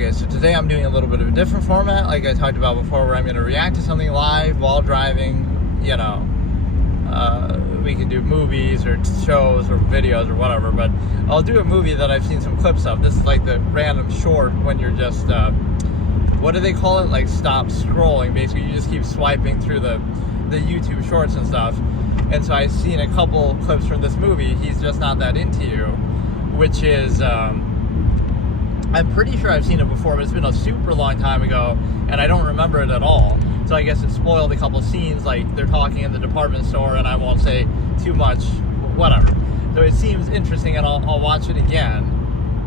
Okay, so today I'm doing a little bit of a different format, like I talked about before, where I'm going to react to something live while driving. You know, we can do movies or shows or videos or whatever, but I'll do a movie that I've seen some clips of. This is like the random short when you're just, what do they call it? Like stop scrolling. Basically, you just keep swiping through the YouTube shorts and stuff. And so I've seen a couple clips from this movie, He's Just Not That Into You, which is, I'm pretty sure I've seen it before, but it's been a super long time ago, and I don't remember it at all. So I guess it spoiled a couple scenes, like they're talking in the department store, and I won't say too much, whatever. So it seems interesting, and I'll watch it again.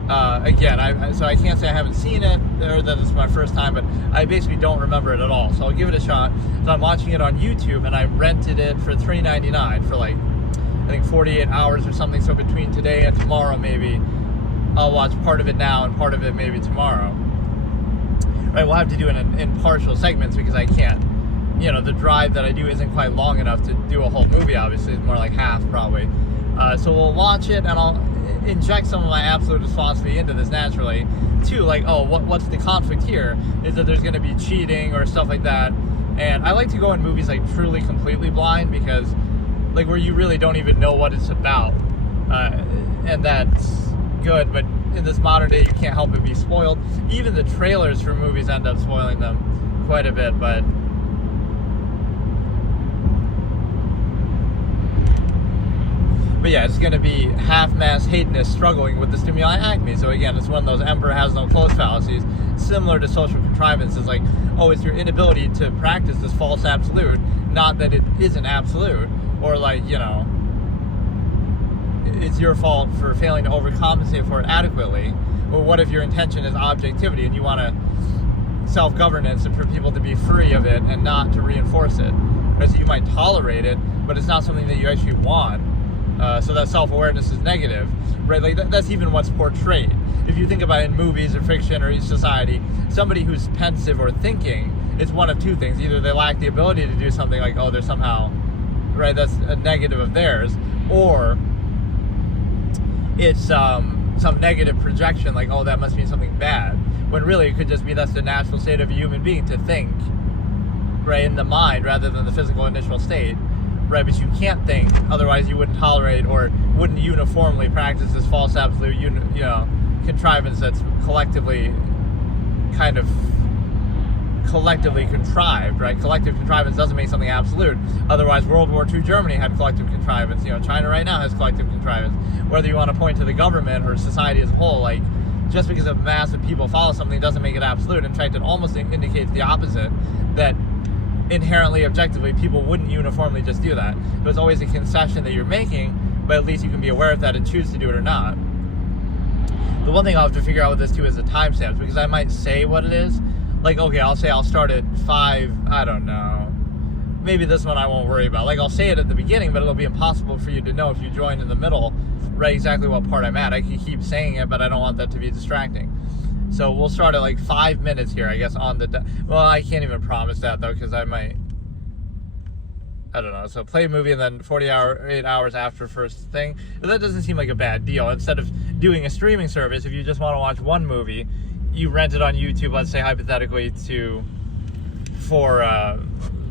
So I can't say I haven't seen it, or that it's my first time, but I basically don't remember it at all. So I'll give it a shot. So I'm watching it on YouTube, and I rented it for $3.99 for like, I think 48 hours or something. So between today and tomorrow, maybe I'll watch part of it now and part of it maybe tomorrow. Right, we'll have to do it in partial segments because I can't, you know, the drive that I do isn't quite long enough to do a whole movie, obviously. It's more like half, probably. So we'll watch it, and I'll inject some of my absolute responsibility into this naturally, too. Like, oh, what's the conflict here? Is that there's going to be cheating or stuff like that. And I like to go in movies, like, truly completely blind because, like, where you really don't even know what it's about. And that's good, but in this modern day, you can't help but be spoiled. Even the trailers for movies end up spoiling them quite a bit, but yeah, it's going to be half-mass hedonists struggling with the stimuli acme. So again, it's one of those emperor has no clothes fallacies, similar to social contrivances. Like, oh, it's your inability to practice this false absolute, not that it isn't absolute, or like, you know, it's your fault for failing to overcompensate for it adequately. Or what if your intention is objectivity and you want to self-governance and for people to be free of it and not to reinforce it? Right? So you might tolerate it, but it's not something that you actually want. So that self-awareness is negative, right? Like that's even what's portrayed. If you think about it in movies or fiction or society, somebody who's pensive or thinking, it's one of two things. Either they lack the ability to do something, like, oh, they're somehow, right, that's a negative of theirs, or it's some negative projection, like, oh, that must mean something bad, when really it could just be that's the natural state of a human being to think, right, in the mind rather than the physical initial state, right? But you can't think, otherwise you wouldn't tolerate or wouldn't uniformly practice this false absolute, you know, contrivance that's collectively contrived, right? Collective contrivance doesn't make something absolute. Otherwise, World War II Germany had collective contrivance. You know, China right now has collective contrivance. Whether you want to point to the government or society as a whole, like, just because a mass of people follow something doesn't make it absolute. In fact, it almost indicates the opposite, that inherently, objectively, people wouldn't uniformly just do that. There's always a concession that you're making, but at least you can be aware of that and choose to do it or not. The one thing I'll have to figure out with this, too, is the timestamps, because I might say what it is. Like, okay, I'll say I'll start at 5, I don't know. Maybe this one I won't worry about. Like, I'll say it at the beginning, but it'll be impossible for you to know if you join in the middle, right, exactly what part I'm at. I can keep saying it, but I don't want that to be distracting. So we'll start at like 5 minutes here, I guess, on the... Well, I can't even promise that, though, because I might... I don't know. So play a movie and then 8 hours after first thing. But that doesn't seem like a bad deal. Instead of doing a streaming service, if you just want to watch one movie, you rent it on YouTube, let's say hypothetically, for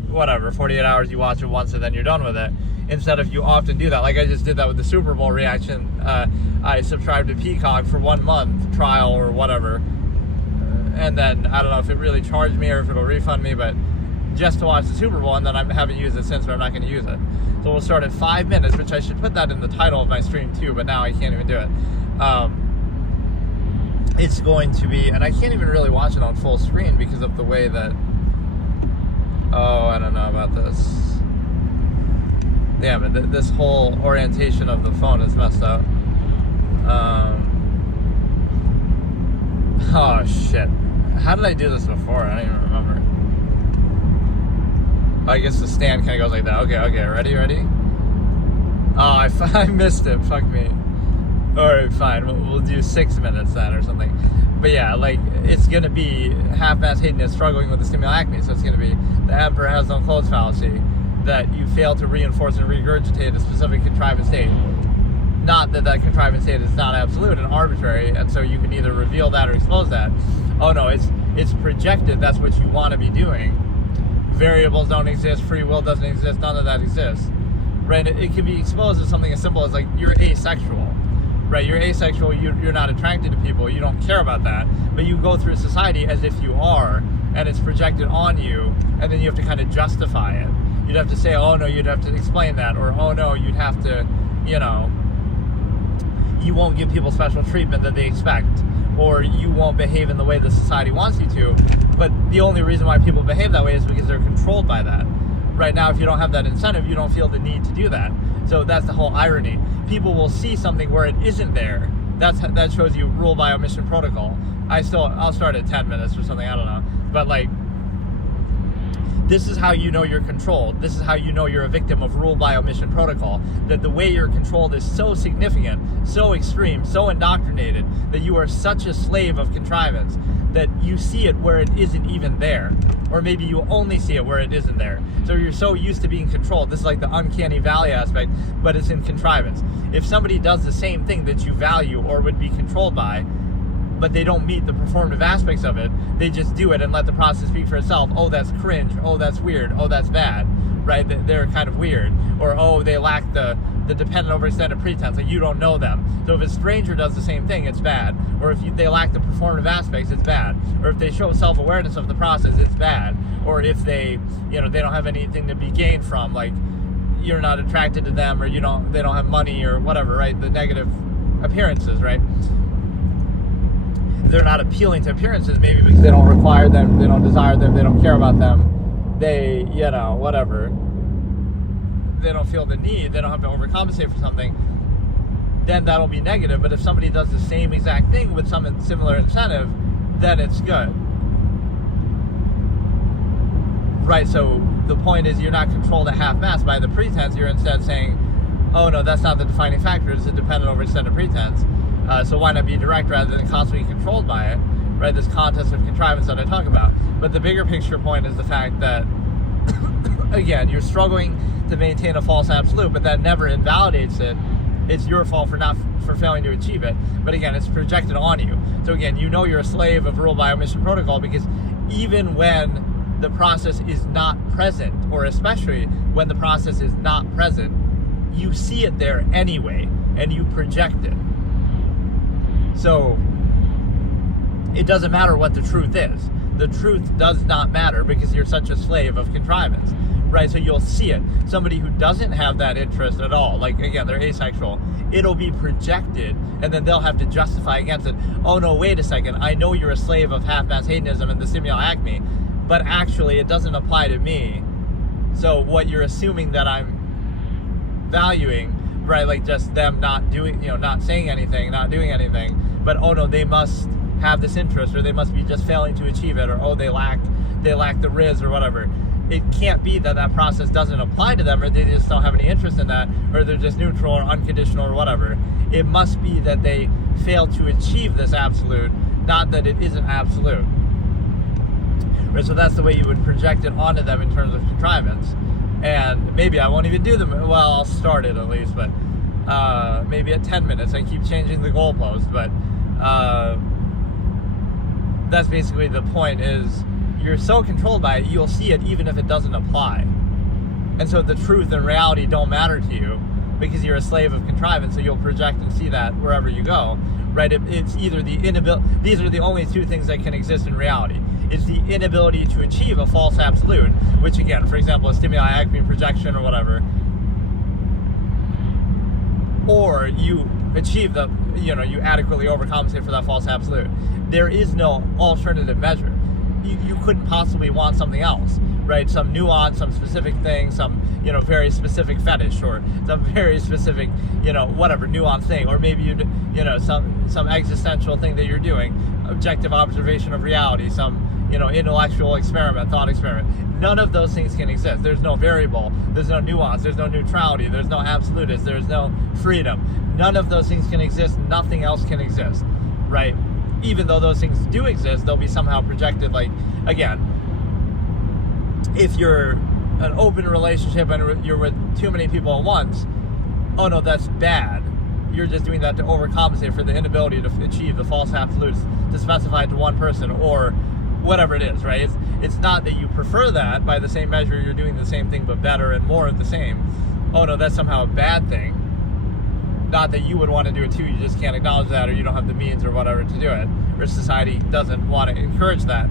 whatever, 48 hours, you watch it once and then you're done with it. Instead of, you often do that. Like I just did that with the Super Bowl reaction. I subscribed to Peacock for 1 month trial or whatever. And then, I don't know if it really charged me or if it'll refund me, but just to watch the Super Bowl, and then I haven't used it since, but I'm not going to use it. So we'll start at 5 minutes, which I should put that in the title of my stream too, but now I can't even do it. It's going to be, and I can't even really watch it on full screen because of the way that, oh, I don't know about this. Damn it, this whole orientation of the phone is messed up. Oh, shit. How did I do this before? I don't even remember. I guess the stand kind of goes like that. Okay, ready? Oh, I missed it. Fuck me. Alright, fine. We'll do 6 minutes then or something. But yeah, like, it's going to be half-mass hedonist struggling with the stimuli acme. So it's going to be the emperor has no clothes fallacy, that you fail to reinforce and regurgitate a specific contrivance state. Not that contrivance state is not absolute and arbitrary, and so you can either reveal that or expose that. oh no, it's projected, that's what you want to be doing. Variables don't exist, free will doesn't exist, none of that exists, right? It can be exposed as something as simple as like you're asexual, right? You're asexual, you're not attracted to people, you don't care about that, but you go through society as if you are, and it's projected on you, and then you have to kind of justify it. You'd have to say, oh no, you'd have to explain that, or oh no, you'd have to, you won't give people special treatment that they expect, or you won't behave in the way the society wants you to. But the only reason why people behave that way is because they're controlled by that. Right now, if you don't have that incentive, you don't feel the need to do that. So that's the whole irony. People will see something where it isn't there. That shows you rule by omission protocol. I'll start at 10 minutes or something, I don't know. But like, this is how you know you're controlled. This is how you know you're a victim of rule by omission protocol. That the way you're controlled is so significant, so extreme, so indoctrinated, that you are such a slave of contrivance that you see it where it isn't even there. Or maybe you only see it where it isn't there. So you're so used to being controlled. This is like the uncanny valley aspect, but it's in contrivance. If somebody does the same thing that you value or would be controlled by, but they don't meet the performative aspects of it, they just do it and let the process speak for itself. Oh, that's cringe. Oh, that's weird. Oh, that's bad, right? They're kind of weird. Or, oh, they lack the dependent overextended pretense. Like, you don't know them. So if a stranger does the same thing, it's bad. Or if they lack the performative aspects, it's bad. Or if they show self-awareness of the process, it's bad. Or if they, they don't have anything to be gained from, like you're not attracted to them, or they don't have money or whatever, right? The negative appearances, right? They're not appealing to appearances, maybe because they don't require them, they don't desire them, they don't care about them, they, whatever. They don't feel the need, they don't have to overcompensate for something, then that'll be negative. But if somebody does the same exact thing with some similar incentive, then it's good. Right, so the point is you're not controlled at half-mast by the pretense, you're instead saying, oh no, that's not the defining factor, it's a dependent overextended pretense. So why not be direct rather than constantly controlled by it, right? This contest of contrivance that I talk about. But the bigger picture point is the fact that, again, you're struggling to maintain a false absolute, but that never invalidates it. It's your fault for failing to achieve it. But again, it's projected on you. So again, you're a slave of rule by omission protocol, because even when the process is not present, or especially when the process is not present, you see it there anyway, and you project it. So it doesn't matter what the truth is. The truth does not matter because you're such a slave of contrivance, right? So you'll see it. Somebody who doesn't have that interest at all, like, again, they're asexual, it'll be projected, and then they'll have to justify against it. Oh no, wait a second, I know you're a slave of half-mass hedonism and the Stimuli Acme, but actually it doesn't apply to me. So what you're assuming that I'm valuing, right, like just them not doing, not saying anything, not doing anything, but oh no, they must have this interest, or they must be just failing to achieve it, or oh, they lack the riz or whatever. It can't be that process doesn't apply to them, or they just don't have any interest in that, or they're just neutral or unconditional or whatever. It must be that they fail to achieve this absolute, not that it isn't absolute. Right, so that's the way you would project it onto them in terms of contrivance. And maybe I won't even do them. Well, I'll start it at least, but maybe at 10 minutes. I keep changing the goalpost, but that's basically the point. Is you're so controlled by it, you'll see it even if it doesn't apply. And so the truth and reality don't matter to you because you're a slave of contrivance. So you'll project and see that wherever you go, right? It's either the inability. These are the only two things that can exist in reality. It's the inability to achieve a false absolute, which again, for example, a stimuli acme projection or whatever, or you achieve you adequately overcompensate for that false absolute. There is no alternative measure. You couldn't possibly want something else, right? Some nuance, some specific thing, some, very specific fetish, or some very specific, whatever, nuanced thing, or maybe some existential thing that you're doing, objective observation of reality, some, intellectual experiment, thought experiment. None of those things can exist. There's no variable, there's no nuance, there's no neutrality, there's no absolutist, there's no freedom. None of those things can exist, nothing else can exist, right? Even though those things do exist, they'll be somehow projected. Like, again, if you're an open relationship and you're with too many people at once, oh no, that's bad. you're just doing that to overcompensate for the inability to achieve the false absolutes to specify it to one person or whatever it is, right? It's not that you prefer that. By the same measure, you're doing the same thing but better and more of the same. Oh no, that's somehow a bad thing. Not that you would want to do it too, you just can't acknowledge that, or you don't have the means or whatever to do it, or society doesn't want to encourage that.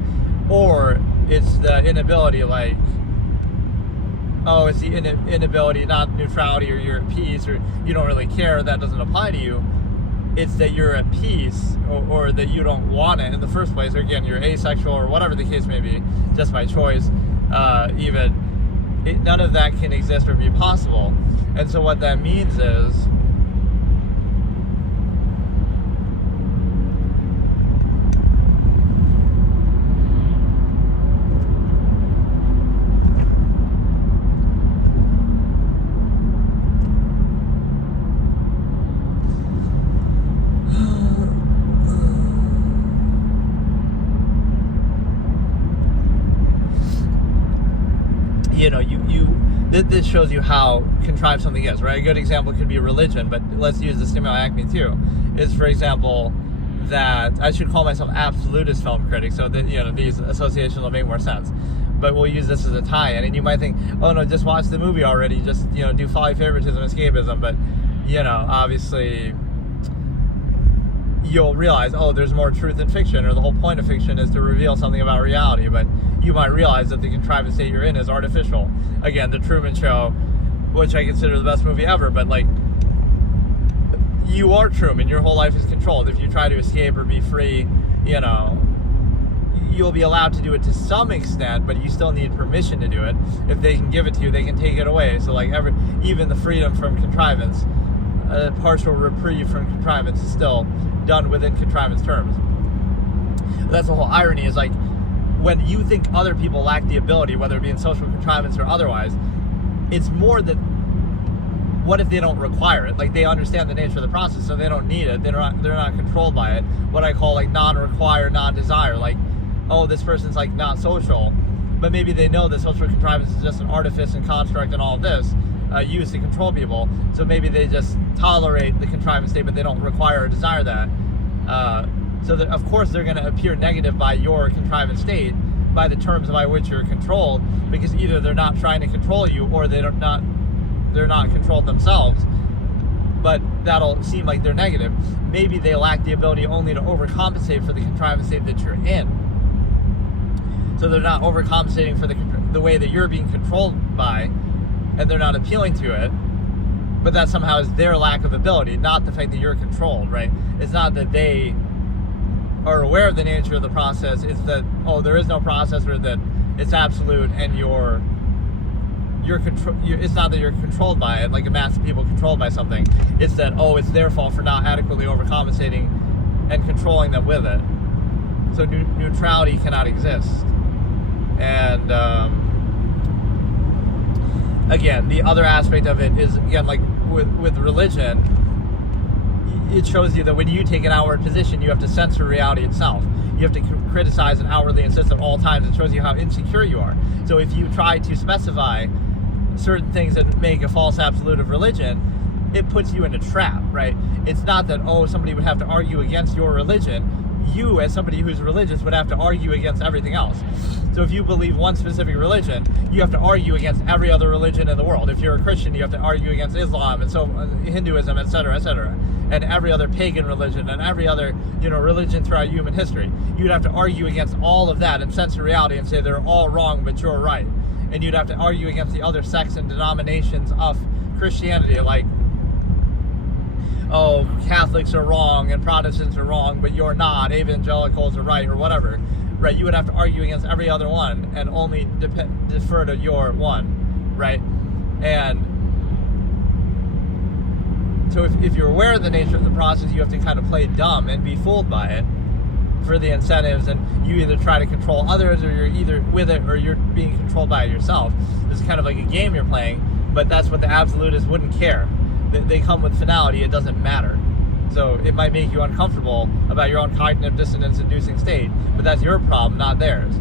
Or it's the inability, like, oh, it's the inability, not neutrality, or you're at peace, or you don't really care, that doesn't apply to you. It's that you're at peace, or that you don't want it in the first place, or again, you're asexual, or whatever the case may be, just by choice. None of that can exist or be possible. And so what that means is, this shows you how contrived something is, right? A good example could be religion, but let's use the Stimuli Acme too. Is, for example, that I should call myself absolutist film critic, so that these associations will make more sense. But we'll use this as a tie-in, and you might think, oh no, just watch the movie already, just do folly favoritism, escapism. But obviously, you'll realize, oh, there's more truth in fiction, or the whole point of fiction is to reveal something about reality. But you might realize that the contrived state you're in is artificial. Again, The Truman Show, which I consider the best movie ever, but like, you are Truman, your whole life is controlled. If you try to escape or be free, you'll be allowed to do it to some extent, but you still need permission to do it. If they can give it to you, they can take it away. So like even the freedom from contrivance, a partial reprieve from contrivance, is still done within contrivance terms. That's the whole irony, is like, when you think other people lack the ability, whether it be in social contrivance or otherwise, it's more that, what if they don't require it? Like, they understand the nature of the process, so they don't need it. They're not controlled by it. What I call like non-require, non-desire. Like, oh, this person's like not social, but maybe they know that social contrivance is just an artifice and construct and all of this used to control people. So maybe they just tolerate the contrivance state, but they don't require or desire that. So that, of course, they're going to appear negative by your contrivance state, by the terms by which you're controlled, because either they're not trying to control you, or they're not controlled themselves. But that'll seem like they're negative. Maybe they lack the ability only to overcompensate for the contrivance state that you're in. So they're not overcompensating for the way that you're being controlled by, and they're not appealing to it. But that somehow is their lack of ability, not the fact that you're controlled, right? It's not that they are aware of the nature of the process. It's that, oh, there is no process, or that it's absolute, and it's not that you're controlled by it, like a mass of people controlled by something. It's that, oh, it's their fault for not adequately overcompensating and controlling them with it. So neutrality cannot exist. And again, the other aspect of it is, again, like with religion, it shows you that when you take an outward position, you have to censor reality itself. You have to criticize and outwardly insist at all times. It shows you how insecure you are. So if you try to specify certain things that make a false absolute of religion, it puts you in a trap, right? It's not that, oh, somebody would have to argue against your religion. You, as somebody who's religious, would have to argue against everything else. So if you believe one specific religion, you have to argue against every other religion in the world. If you're a Christian, you have to argue against Islam, and so Hinduism, etc., etc., and every other pagan religion, and every other religion throughout human history. You'd have to argue against all of that and censor reality and say they're all wrong, but you're right. And you'd have to argue against the other sects and denominations of Christianity, like, oh, Catholics are wrong and Protestants are wrong, but you're not. Evangelicals are right, or whatever, right? You would have to argue against every other one and only defer to your one, right? And so if you're aware of the nature of the process, you have to kind of play dumb and be fooled by it for the incentives, and you either try to control others, or you're either with it, or you're being controlled by it yourself. It's kind of like a game you're playing, but that's what the absolutists wouldn't care. They come with finality, it doesn't matter. So it might make you uncomfortable about your own cognitive dissonance-inducing state, but that's your problem, not theirs.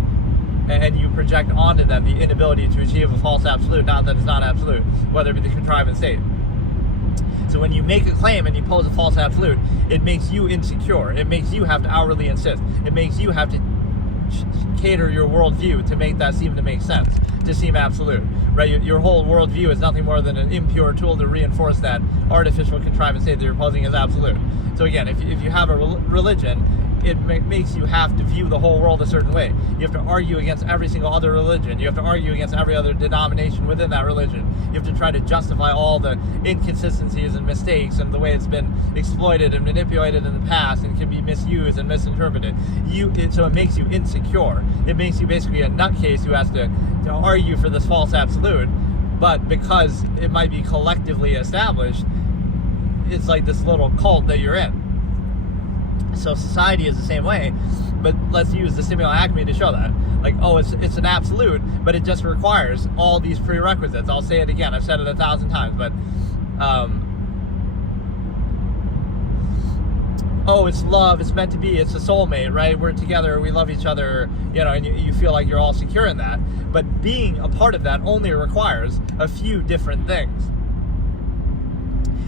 And you project onto them the inability to achieve a false absolute, not that it's not absolute, whether it be the contrivance state. So when you make a claim and you pose a false absolute, it makes you insecure. It makes you have to outwardly insist. It makes you have to cater your worldview to make that seem to make sense, to seem absolute, right? Your whole worldview is nothing more than an impure tool to reinforce that artificial contrivance state that you're posing as absolute. So again, if you have a religion, it makes you have to view the whole world a certain way. You have to argue against every single other religion. You have to argue against every other denomination within that religion. You have to try to justify all the inconsistencies and mistakes and the way it's been exploited and manipulated in the past and can be misused and misinterpreted. So it makes you insecure. It makes you basically a nutcase who has to argue for this false absolute, but because it might be collectively established, it's like this little cult that you're in. So society is the same way, but let's use the Stimuli Acme to show that. Like, oh, it's an absolute, but it just requires all these prerequisites. I'll say it again. I've said it 1,000 times, but oh, it's love. It's meant to be. It's a soulmate, right? We're together. We love each other, and you feel like you're all secure in that. But being a part of that only requires a few different things.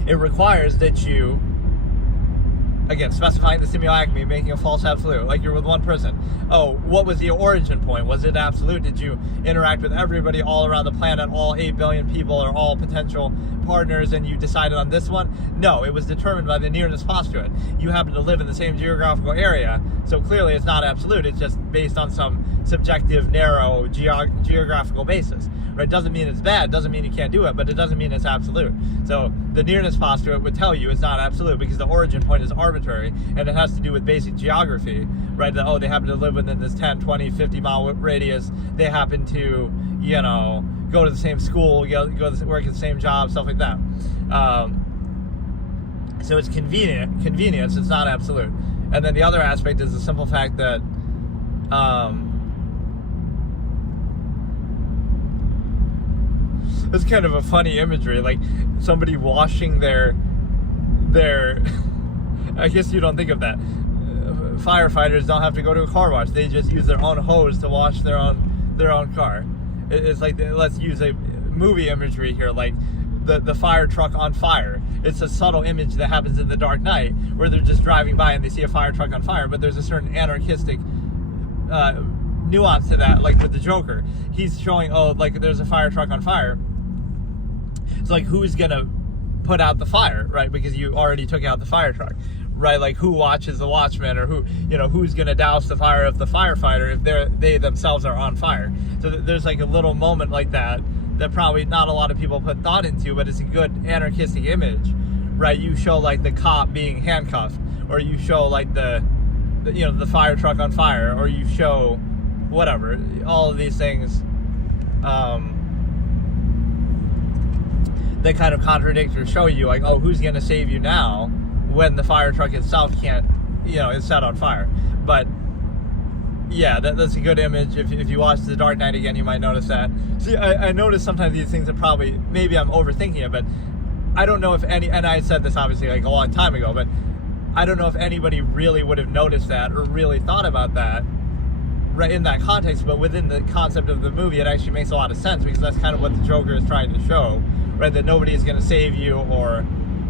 It requires that you, again, specifying the Stimuli Acme, making a false absolute, like you're with one person. Oh, what was the origin point? Was it absolute? Did you interact with everybody all around the planet, all 8 billion people are all potential partners, and you decided on this one? No, it was determined by the nearness postulate. You happen to live in the same geographical area, so clearly it's not absolute. It's just based on some subjective, narrow geographical basis. Right? Doesn't mean it's bad, doesn't mean you can't do it, but it doesn't mean it's absolute. So the nearness postulate would tell you it's not absolute because the origin point is arbitrary and it has to do with basic geography, right? That, oh, they happen to live within this 10, 20, 50 mile radius. They happen to, go to the same school, go to work at the same job, stuff like that. So it's convenience, it's not absolute. And then the other aspect is the simple fact that it's kind of a funny imagery, like somebody washing their I guess you don't think of that. Firefighters don't have to go to a car wash. They just use their own hose to wash their own car. It's like, let's use a movie imagery here, like the fire truck on fire. It's a subtle image that happens in The Dark Knight where they're just driving by and they see a fire truck on fire, but there's a certain anarchistic nuance to that, like with the Joker. He's showing, oh, like there's a fire truck on fire. It's like, who's gonna put out the fire, right? Because you already took out the fire truck, right? Like, who watches the watchman, or who's gonna douse the fire of the firefighter if they themselves are on fire? So there's like a little moment like that probably not a lot of people put thought into, but it's a good anarchistic image, right? You show like the cop being handcuffed, or you show like the fire truck on fire, or you show whatever, all of these things that kind of contradict or show you like, oh, who's going to save you now when the fire truck itself can't, is set on fire. But yeah, that's a good image. If you watch The Dark Knight again, you might notice that. See, I notice sometimes these things are maybe I'm overthinking it, but I don't know if and I said this obviously like a long time ago, but I don't know if anybody really would have noticed that or really thought about that right in that context, but within the concept of the movie, it actually makes a lot of sense, because that's kind of what the Joker is trying to show, right? That nobody is going to save you, or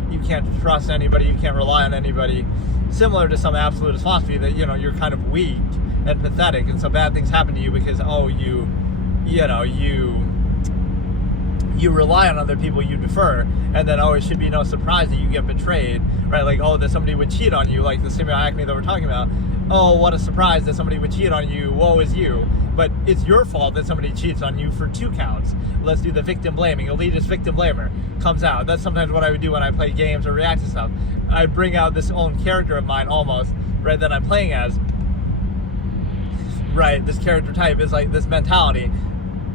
you can't trust anybody, you can't rely on anybody. Similar to some absolutist philosophy that, you're kind of weak and pathetic, and so bad things happen to you because, oh, you rely on other people, you defer, and then, oh, it should be no surprise that you get betrayed, right? Like, oh, that somebody would cheat on you, like the Stimuli Acme that we're talking about. Oh, what a surprise that somebody would cheat on you, woe is you. But it's your fault that somebody cheats on you for 2 counts. Let's do the victim blaming. Elitist victim blamer comes out. That's sometimes what I would do when I play games or react to stuff. I bring out this own character of mine almost, right, that I'm playing as. Right, this character type is like this mentality.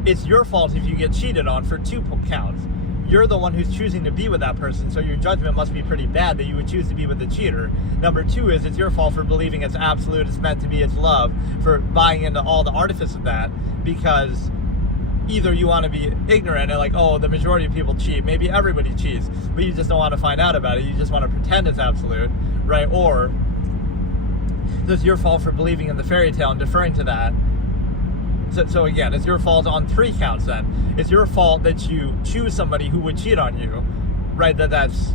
It's your fault if you get cheated on for 2 counts. You're the one who's choosing to be with that person, so your judgment must be pretty bad that you would choose to be with the cheater. Number 2 is it's your fault for believing it's absolute, it's meant to be, it's love, for buying into all the artifice of that, because either you want to be ignorant and like, oh, the majority of people cheat, maybe everybody cheats, but you just don't want to find out about it, you just want to pretend it's absolute, right? Or it's your fault for believing in the fairy tale and deferring to that. So again, it's your fault on 3 counts then. It's your fault that you choose somebody who would cheat on you, right? That's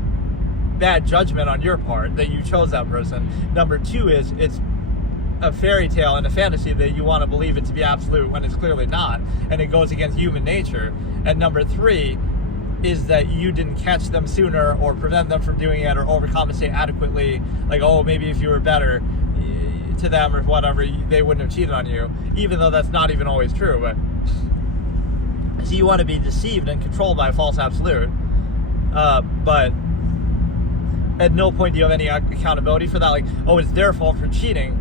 bad judgment on your part that you chose that person. Number two is it's a fairy tale and a fantasy that you want to believe it to be absolute when it's clearly not, and it goes against human nature. And number three is that you didn't catch them sooner or prevent them from doing it or overcompensate adequately. Like, oh, maybe if you were better to them or whatever, they wouldn't have cheated on you, even though that's not even always true. But so you want to be deceived and controlled by a false absolute, but at no point do you have any accountability for that. Like, oh, it's their fault for cheating,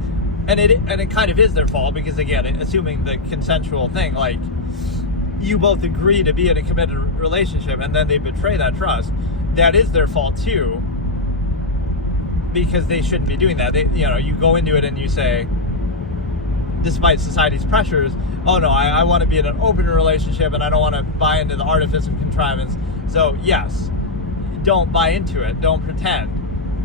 and it kind of is their fault, because again, assuming the consensual thing, like, you both agree to be in a committed relationship and then they betray that trust, that is their fault too, because they shouldn't be doing that. You go into it and you say, despite society's pressures, oh no, I want to be in an open relationship and I don't want to buy into the artifice of contrivance. So yes, don't buy into it, don't pretend.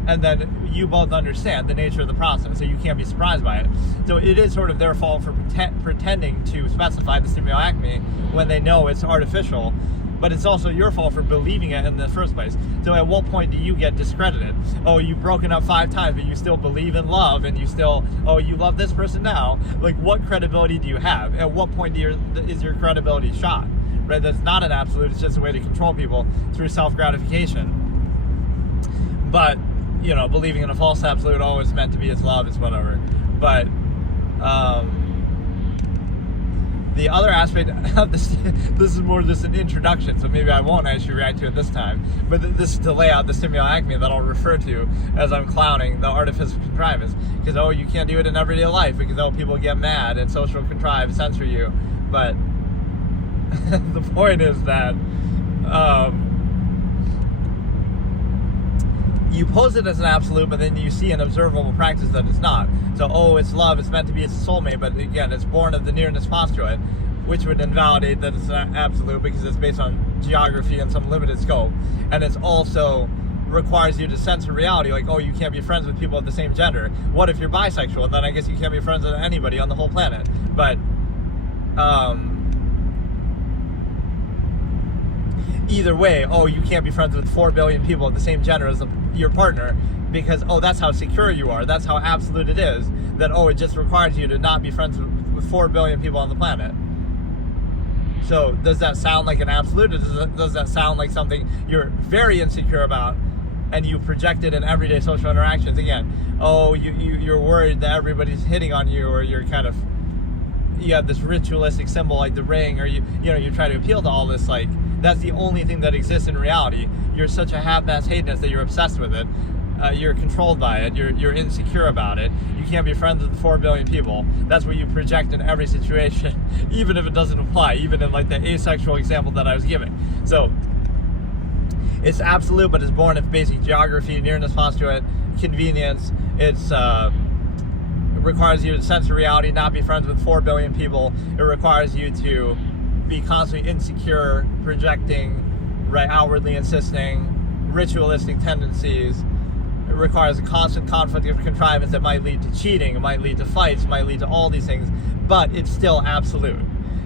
And then you both understand the nature of the process, so you can't be surprised by it. So it is sort of their fault for pretending to specify the Stimuli Acme when they know it's artificial, but it's also your fault for believing it in the first place. So at what point do you get discredited? Oh, you've broken up 5 times, but you still believe in love, and you still, oh, you love this person now. Like, what credibility do you have? At what point is your credibility shot? Right? That's not an absolute, it's just a way to control people through self-gratification. But believing in a false absolute, always meant to be its love, is whatever. But the other aspect of this is more just an introduction, so maybe I won't actually react to it this time. But this is to lay out the Stimuli Acme that I'll refer to as I'm clowning the artifice of contrivance. Because, oh, you can't do it in everyday life because, oh, people get mad and social contrive, censor you. But the point is that you pose it as an absolute, but then you see an observable practice that it's not. So, oh, it's love, it's meant to be its soulmate, but again, it's born of the nearness postulate, which would invalidate that it's an absolute because it's based on geography and some limited scope. And it's also requires you to censor reality, like, oh, you can't be friends with people of the same gender. What if you're bisexual? Then I guess you can't be friends with anybody on the whole planet. But either way, oh, you can't be friends with 4 billion people of the same gender as your partner, because, oh, that's how secure you are, that's how absolute it is, that, oh, it just requires you to not be friends with 4 billion people on the planet. So does that sound like an absolute, or does that sound like something you're very insecure about and you project it in everyday social interactions? Again, oh, you're worried that everybody's hitting on you, or you have this ritualistic symbol like the ring, or you try to appeal to all this, like, that's the only thing that exists in reality. You're such a half-ass hateness that you're obsessed with it. You're controlled by it. You're insecure about it. You can't be friends with 4 billion people. That's what you project in every situation, even if it doesn't apply, even in like the asexual example that I was giving. So it's absolute, but it's born of basic geography, nearness postulate, convenience. It requires you to censor reality, not be friends with 4 billion people. It requires you to be constantly insecure, projecting, right, outwardly insisting, ritualistic tendencies. It requires a constant conflict of contrivance that might lead to cheating, it might lead to fights, it might lead to all these things, but it's still absolute.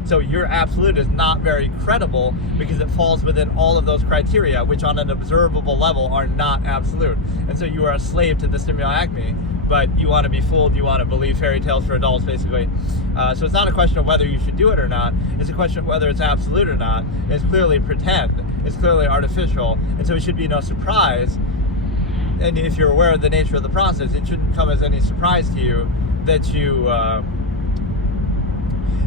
So your absolute is not very credible because it falls within all of those criteria, which on an observable level are not absolute. And so you are a slave to the Stimuli Acme, but you want to be fooled, you want to believe fairy tales for adults, basically. So it's not a question of whether you should do it or not, it's a question of whether it's absolute or not. It's clearly pretend, it's clearly artificial, and so it should be no surprise. And if you're aware of the nature of the process, it shouldn't come as any surprise to you that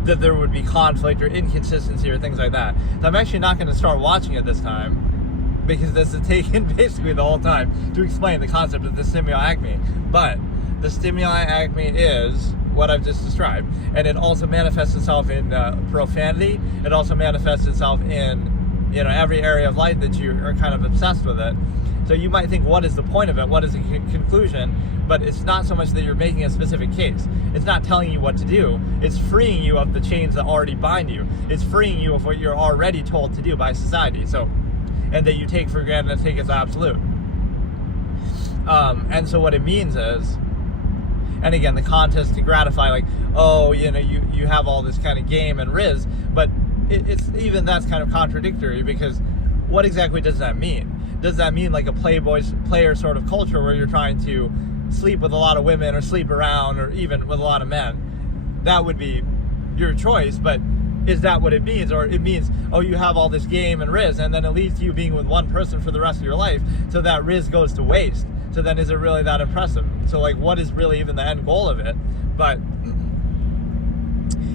that there would be conflict or inconsistency or things like that. So I'm actually not going to start watching it this time, because this is taken basically the whole time to explain the concept of the Stimuli Acme. But the Stimuli Acme is what I've just described, and it also manifests itself in profanity. It also manifests itself in every area of life that you are kind of obsessed with it. So you might think, what is the point of it? What is the conclusion? But it's not so much that you're making a specific case. It's not telling you what to do. It's freeing you of the chains that already bind you. It's freeing you of what you're already told to do by society. So, and that you take for granted and take as absolute. And so what it means is, and again, the contest to gratify, like, oh, you have all this kind of game and riz, but it's even that's kind of contradictory, because what exactly does that mean? does that mean like a player sort of culture where you're trying to sleep with a lot of women or sleep around or even with a lot of men? That would be your choice, but is that what it means? Or it means, oh, you have all this game and riz, and then it leads to you being with one person for the rest of your life, so that riz goes to waste. So then is it really that impressive? So like, what is really even the end goal of it? But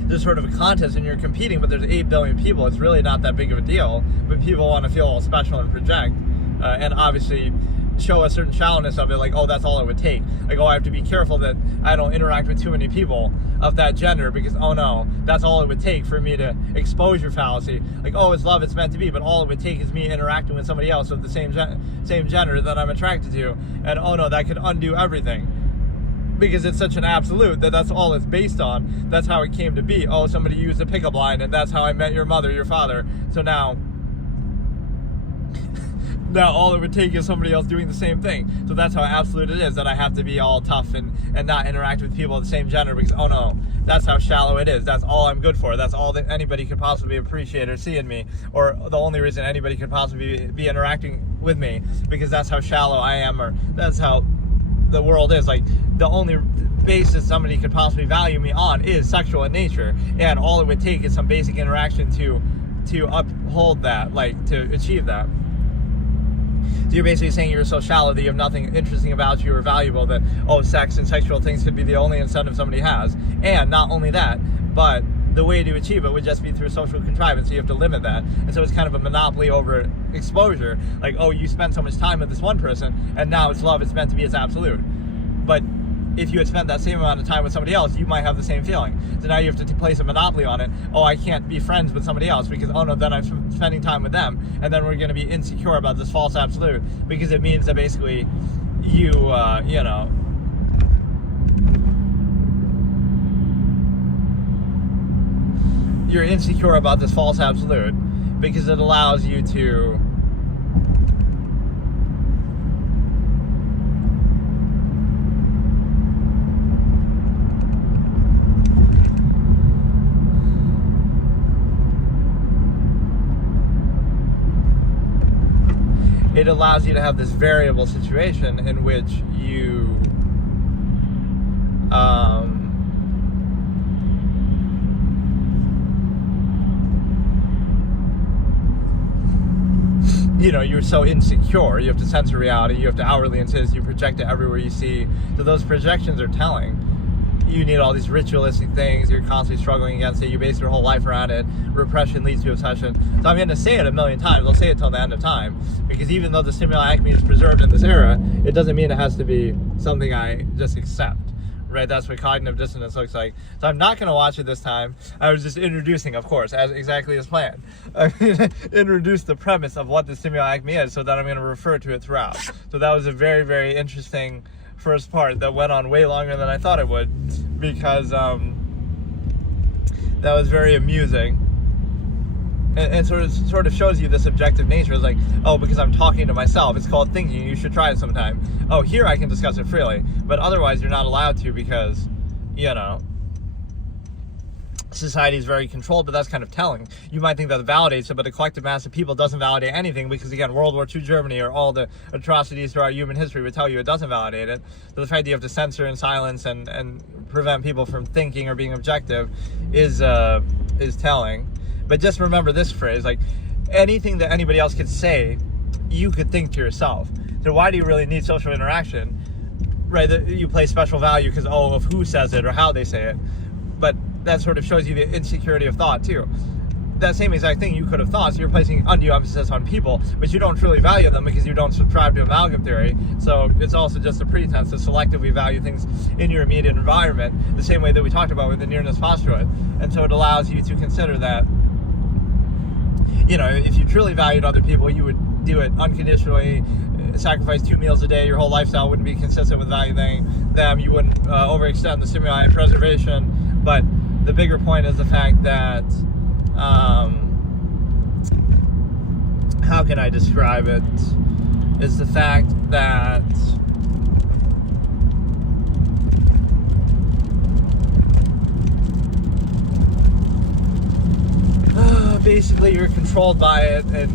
there's sort of a contest and you're competing, but there's 8 billion people. It's really not that big of a deal, but people want to feel all special and project, and obviously show a certain shallowness of it, like, oh, that's all it would take. Like, oh, I have to be careful that I don't interact with too many people of that gender, because, oh no, that's all it would take for me to expose your fallacy. Like, oh, it's love, it's meant to be, but all it would take is me interacting with somebody else of the same gender that I'm attracted to, and oh no, that could undo everything. Because it's such an absolute that's all it's based on. That's how it came to be. Oh, somebody used a pickup line, and that's how I met your mother, your father. So now all it would take is somebody else doing the same thing. So that's how absolute it is, that I have to be all tough and not interact with people of the same gender, because, oh no, that's how shallow it is. That's all I'm good for. That's all that anybody could possibly appreciate or see in me, or the only reason anybody could possibly be interacting with me, because that's how shallow I am, or that's how the world is. Like, the only basis somebody could possibly value me on is sexual in nature, and all it would take is some basic interaction to uphold that, like, to achieve that. So you're basically saying you're so shallow that you have nothing interesting about you or valuable, that, oh, sex and sexual things could be the only incentive somebody has. And not only that, but the way to achieve it would just be through social contrivance, so you have to limit that. And so it's kind of a monopoly over exposure. Like, oh, you spend so much time with this one person, and now it's love, it's meant to be, it's absolute. But if you had spent that same amount of time with somebody else, you might have the same feeling. So now you have to place a monopoly on it. Oh, I can't be friends with somebody else because, oh no, then I'm spending time with them, and then we're going to be insecure about this false absolute, because it means that basically you, you're insecure about this false absolute, because it allows you to have this variable situation in which you you're so insecure, you have to censor reality, you have to outwardly insist, you project it everywhere you see. So those projections are telling. You need all these ritualistic things, you're constantly struggling against it, you base your whole life around it. Repression leads to obsession. So I'm going to say it a million times, I'll say it till the end of time, because even though the stimuli acme is preserved in this era, it doesn't mean it has to be something I just accept, right? That's what cognitive dissonance looks like. So I'm not going to watch it this time. I was just introducing, of course, as exactly as planned. I'm going to introduce the premise of what the stimuli acme is, so that I'm going to refer to it throughout. So that was a very, very interesting first part that went on way longer than I thought it would, because that was very amusing, and sort of shows you the subjective nature. It's like, oh, because I'm talking to myself, it's called thinking, you should try it sometime. Oh, here I can discuss it freely, but otherwise you're not allowed to, because society is very controlled. But that's kind of telling. You might think that validates it, but a collective mass of people doesn't validate anything, because again, World War II Germany or all the atrocities throughout human history would tell you it doesn't validate it. So the fact that you have to censor and silence and prevent people from thinking or being objective is telling. But just remember this phrase, like, anything that anybody else could say, you could think to yourself. So why do you really need social interaction? Right, you place special value because, oh, of who says it or how they say it. But that sort of shows you the insecurity of thought too. That same exact thing you could have thought, so you're placing undue emphasis on people, but you don't truly value them because you don't subscribe to amalgam theory. So it's also just a pretense to selectively value things in your immediate environment, the same way that we talked about with the nearness postulate. And so it allows you to consider that, if you truly valued other people, you would do it unconditionally, sacrifice 2 meals a day, your whole lifestyle wouldn't be consistent with valuing them, you wouldn't overextend the stimuli and preservation. But the bigger point is the fact that, how can I describe it? Is the fact that basically you're controlled by it, and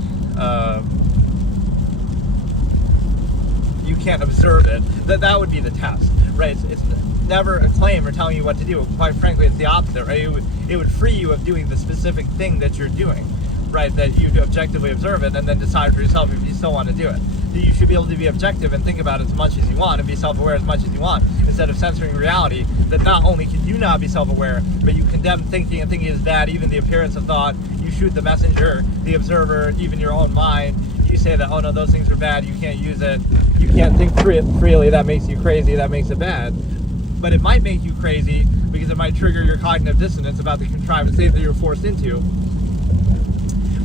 can't observe it. That would be the test, right? It's never a claim or telling you what to do. Quite frankly, it's the opposite, right? It would free you of doing the specific thing that you're doing, right? That you objectively observe it and then decide for yourself if you still want to do it. You should be able to be objective and think about it as much as you want and be self-aware as much as you want, instead of censoring reality. That not only can you not be self-aware, but you condemn thinking, and thinking is bad, even the appearance of thought. You shoot the messenger, the observer, even your own mind. You say that, oh no, those things are bad, you can't use it, you can't think freely, that makes you crazy, that makes it bad. But it might make you crazy because it might trigger your cognitive dissonance about the contrived state that you're forced into.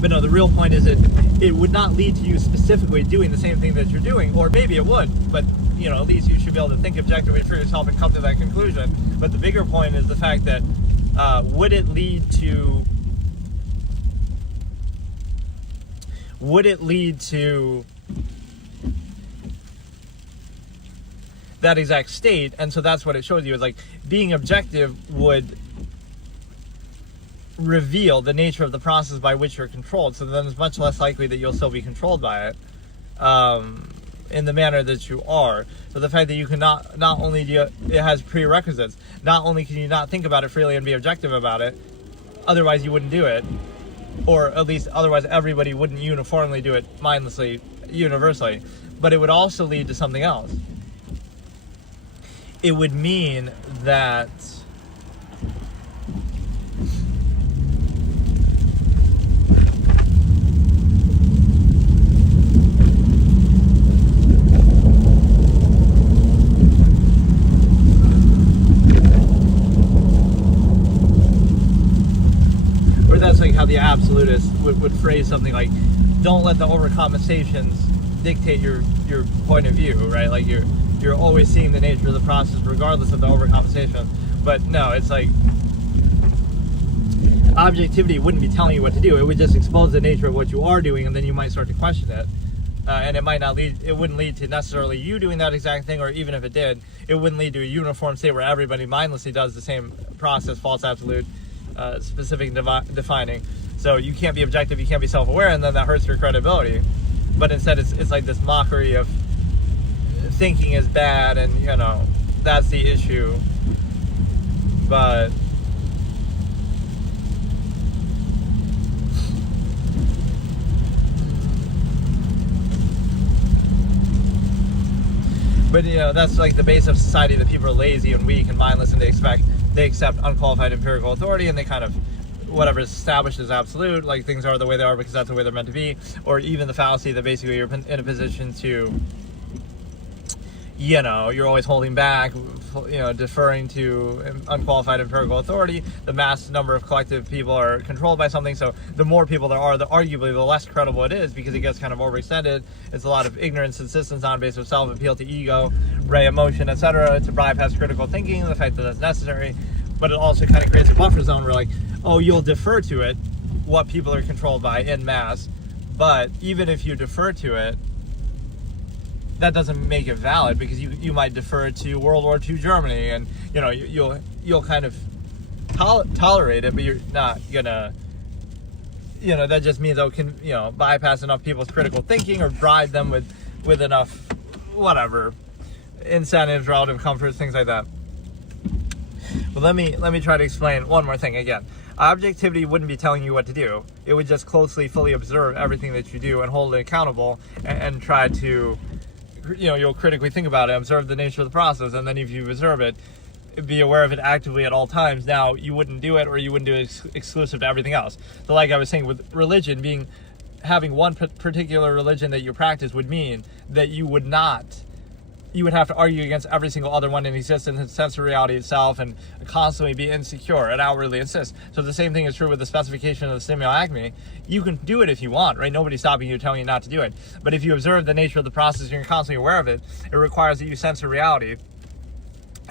But no, the real point is it would not lead to you specifically doing the same thing that you're doing, or maybe it would, but at least you should be able to think objectively for yourself and come to that conclusion. But the bigger point is the fact that would it lead to that exact state? And so that's what it shows you, is like being objective would reveal the nature of the process by which you're controlled. So then it's much less likely that you'll still be controlled by it in the manner that you are. So the fact that you can not only it has prerequisites, not only can you not think about it freely and be objective about it, otherwise you wouldn't do it, or at least otherwise everybody wouldn't uniformly do it mindlessly, universally, but it would also lead to something else. It would mean that that's like how the absolutist would phrase something like, don't let the overcompensations dictate your point of view, right? Like you're always seeing the nature of the process regardless of the overcompensation. But no, it's like objectivity wouldn't be telling you what to do. It would just expose the nature of what you are doing, and then you might start to question it. And it wouldn't lead to necessarily you doing that exact thing, or even if it did, it wouldn't lead to a uniform state where everybody mindlessly does the same process, false absolute, specific defining. So you can't be objective, you can't be self-aware, and then that hurts your credibility. But instead it's like this mockery of thinking is bad, and that's the issue. But that's like the base of society, that people are lazy and weak and mindless, and they accept unqualified empirical authority, and they kind of, whatever is established is absolute, like things are the way they are because that's the way they're meant to be. Or even the fallacy that basically you're in a position to, you're always holding back, deferring to unqualified empirical authority. The mass number of collective people are controlled by something, so the more people there are, arguably the less credible it is, because it gets kind of overextended. It's a lot of ignorance, insistence, non-invasive self, appeal to ego, emotion, etc., to bypass critical thinking, the fact that that's necessary. But it also kind of creates a buffer zone where, like, oh, you'll defer to it, what people are controlled by in mass, but even if you defer to it, that doesn't make it valid, because you might defer to World War II Germany, and you'll kind of tolerate it, but you're not gonna, that just means bypass enough people's critical thinking, or bribe them with enough whatever incentives, relative comforts, things like that. But let me try to explain one more thing again. Objectivity wouldn't be telling you what to do. It would just closely, fully observe everything that you do and hold it accountable, and try to, you'll critically think about it, observe the nature of the process, and then if you observe it, be aware of it actively at all times. Now, you wouldn't do it, or you wouldn't do it exclusive to everything else. So like I was saying, with religion, having one particular religion that you practice would mean that you would have to argue against every single other one in existence and censor reality itself, and constantly be insecure and outwardly insist. So the same thing is true with the specification of the Stimuli Acme. You can do it if you want, right? Nobody's stopping you, telling you not to do it. But if you observe the nature of the process and you're constantly aware of it, it requires that you censor reality,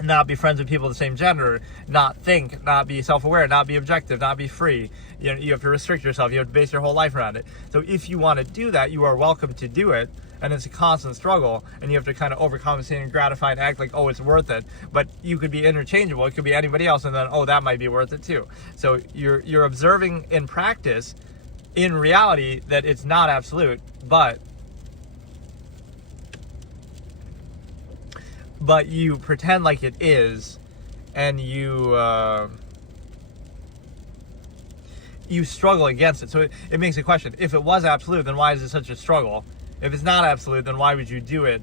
not be friends with people of the same gender, not think, not be self-aware, not be objective, not be free. You have to restrict yourself. You have to base your whole life around it. So if you want to do that, you are welcome to do it. And it's a constant struggle, and you have to kind of overcompensate and gratify and act like, oh, it's worth it. But you could be interchangeable. It could be anybody else, and then, oh, that might be worth it too. So you're observing in practice, in reality, that it's not absolute, but but you pretend like it is, and you struggle against it. So it makes a question. If it was absolute, then why is it such a struggle? If it's not absolute, then why would you do it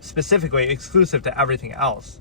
specifically exclusive to everything else?